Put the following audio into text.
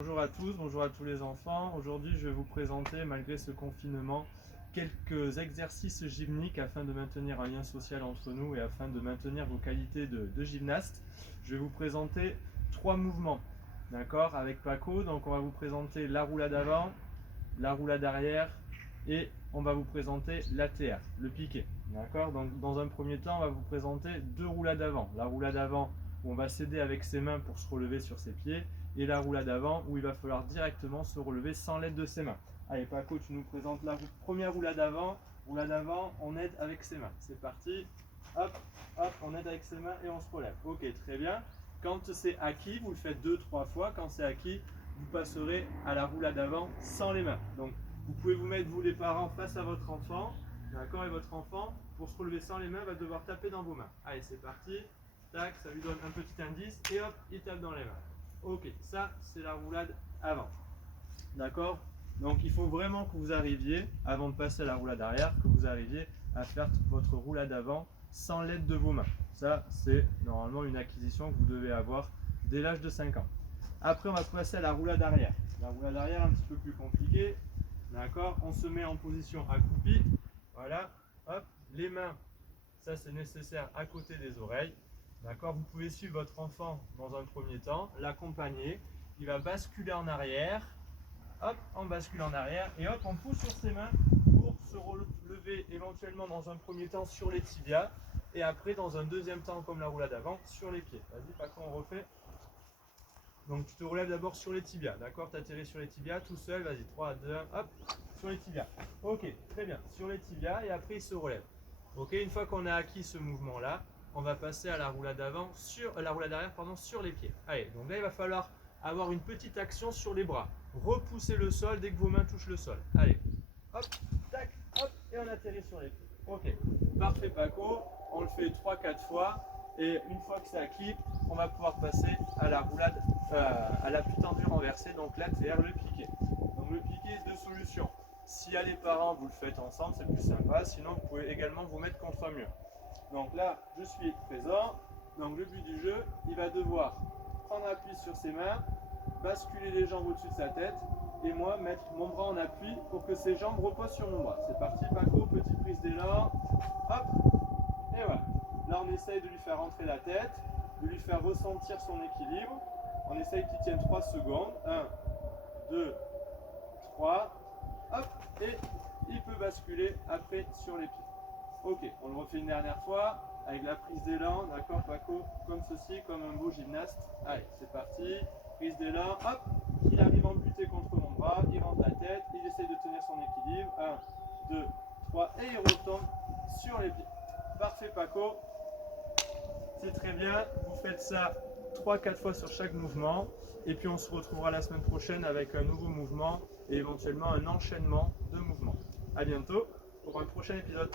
Bonjour à tous, bonjour à tous les enfants. Aujourd'hui, je vais vous présenter, malgré ce confinement, quelques exercices gymniques afin de maintenir un lien social entre nous et afin de maintenir vos qualités de gymnaste. Je vais vous présenter 3 mouvements, d'accord, avec Paco. Donc on va vous présenter la roulade avant, la roulade arrière et on va vous présenter l'ATR, le piqué. D'accord. Donc dans un premier temps, on va vous présenter 2 roulades avant. La roulade avant où on va s'aider avec ses mains pour se relever sur ses pieds et la roulade avant où il va falloir directement se relever sans l'aide de ses mains. Allez Paco, tu nous présentes la première roulade avant. Roulade avant, on aide avec ses mains. C'est parti. Hop, hop, on aide avec ses mains et on se relève. Ok, très bien. Quand c'est acquis, vous le faites 2-3 fois. Quand c'est acquis, vous passerez à la roulade avant sans les mains. Donc vous pouvez vous mettre, vous les parents, face à votre enfant, d'accord, et votre enfant, pour se relever sans les mains, va devoir taper dans vos mains. Allez, c'est parti. Tac, ça lui donne un petit indice et hop, il tape dans les mains. Ok, ça c'est la roulade avant. D'accord. Donc il faut vraiment que vous arriviez, avant de passer à la roulade arrière, que vous arriviez à faire votre roulade avant sans l'aide de vos mains. Ça, c'est normalement une acquisition que vous devez avoir dès l'âge de 5 ans. Après, on va passer à la roulade arrière. La roulade arrière, un petit peu plus compliquée. D'accord. On se met en position accroupie. Voilà. Hop. Les mains, ça c'est nécessaire à côté des oreilles. D'accord. Vous pouvez suivre votre enfant dans un premier temps, l'accompagner. Il va basculer en arrière. Hop, on bascule en arrière et hop, on pousse sur ses mains pour se relever éventuellement dans un premier temps sur les tibias et après dans un deuxième temps comme la roulade avant sur les pieds. Vas-y Paco, on refait. Donc tu te relèves d'abord sur les tibias, d'accord? Tu atterris sur les tibias tout seul, vas-y, 3, 2, 1, hop, sur les tibias. Ok, très bien, sur les tibias et après il se relève. Ok, une fois qu'on a acquis ce mouvement-là, on va passer à la roulade avant sur la roulade arrière pardon, sur les pieds. Allez, donc là il va falloir avoir une petite action sur les bras. Repoussez le sol dès que vos mains touchent le sol. Allez, hop, tac, hop, et on atterrit sur les pieds. Ok, parfait Paco, on le fait 3-4 fois. Et une fois que c'est acquis, on va pouvoir passer à la roulade, à l'appui tendu renversé, donc l'ATR, le piqué. Donc le piqué, 2 solutions. S'il y a les parents, vous le faites ensemble, c'est plus sympa. Sinon, vous pouvez également vous mettre contre un mur. Donc là, je suis présent. Donc le but du jeu, il va devoir prendre appui sur ses mains, basculer les jambes au-dessus de sa tête, et moi mettre mon bras en appui pour que ses jambes reposent sur mon bras. C'est parti Paco, petite prise d'élan. Hop, et voilà. Là, on essaye de lui faire rentrer la tête, de lui faire ressentir son équilibre. On essaye qu'il tienne 3 secondes. 1, 2, 3. Hop, et il peut basculer après sur les pieds. Ok, on le refait une dernière fois avec la prise d'élan. D'accord, Paco? Comme ceci, comme un beau gymnaste. Allez, c'est parti. Prise d'élan. Hop, il arrive à buter contre mon bras. Il rentre la tête. Il essaye de tenir son équilibre. 1, 2, 3. Et il retombe sur les pieds. Parfait Paco, c'est très bien, vous faites ça 3-4 fois sur chaque mouvement et puis on se retrouvera la semaine prochaine avec un nouveau mouvement et éventuellement un enchaînement de mouvements. A bientôt pour un prochain épisode.